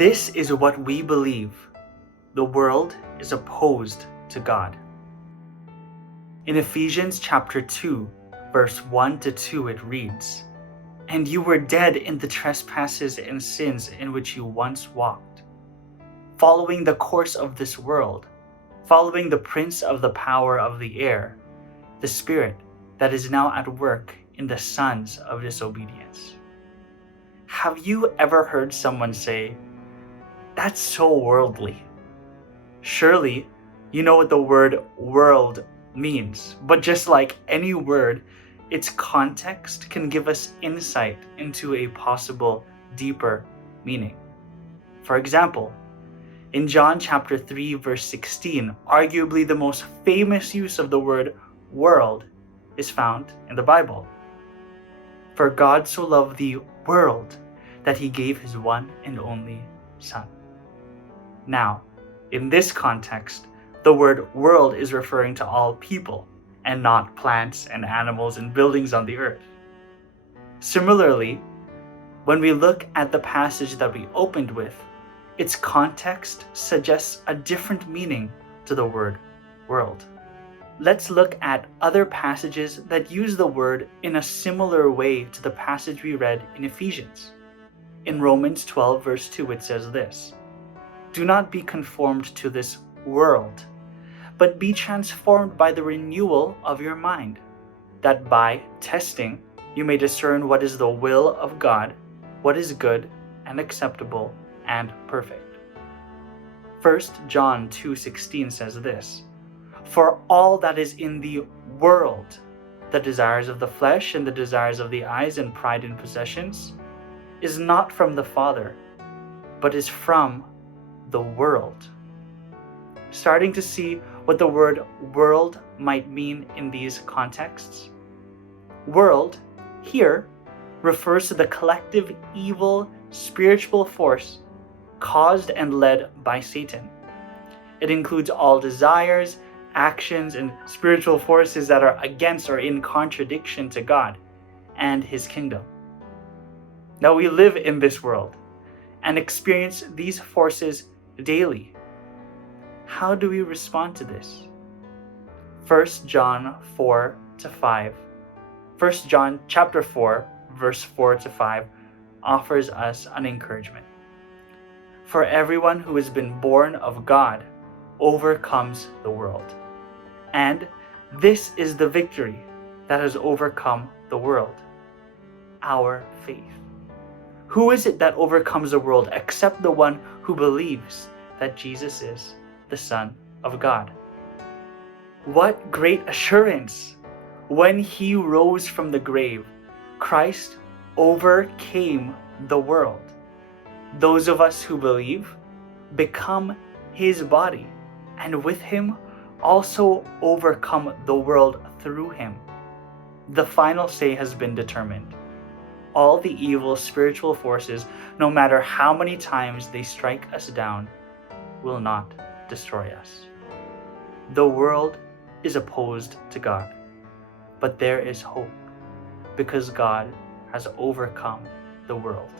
This is what we believe. The world is opposed to God. In Ephesians chapter 2, verse 1 to 2, it reads, "And you were dead in the trespasses and sins in which you once walked, following the course of this world, following the prince of the power of the air, the spirit that is now at work in the sons of disobedience." Have you ever heard someone say, "That's so worldly"? Surely, you know what the word world means, but just like any word, its context can give us insight into a possible deeper meaning. For example, in John chapter 3 verse 16, arguably the most famous use of the word world is found in the Bible. "For God so loved the world that he gave his one and only Son." Now, in this context, the word world is referring to all people and not plants and animals and buildings on the earth. Similarly, when we look at the passage that we opened with, its context suggests a different meaning to the word world. Let's look at other passages that use the word in a similar way to the passage we read in Ephesians. In Romans 12 verse 2, it says this, "Do not be conformed to this world, but be transformed by the renewal of your mind, that by testing you may discern what is the will of God, what is good and acceptable and perfect." 1 John 2:16 says this, "For all that is in the world, the desires of the flesh and the desires of the eyes and pride in possessions, is not from the Father, but is from the world." Starting to see what the word world might mean in these contexts? World here refers to the collective evil spiritual force caused and led by Satan. It includes all desires, actions, and spiritual forces that are against or in contradiction to God and his kingdom. Now, we live in this world and experience these forces daily. How do we respond to this? 1 John 4 to 5. 1 John chapter 4, verse 4 to 5 offers us an encouragement. "For everyone who has been born of God overcomes the world. And this is the victory that has overcome the world, our faith." Who is it that overcomes the world except the one who believes that Jesus is the Son of God? What great assurance! When he rose from the grave, Christ overcame the world. Those of us who believe become his body, and with him also overcome the world through him. The final say has been determined. All the evil spiritual forces, no matter how many times they strike us down, will not destroy us. The world is opposed to God, but there is hope because God has overcome the world.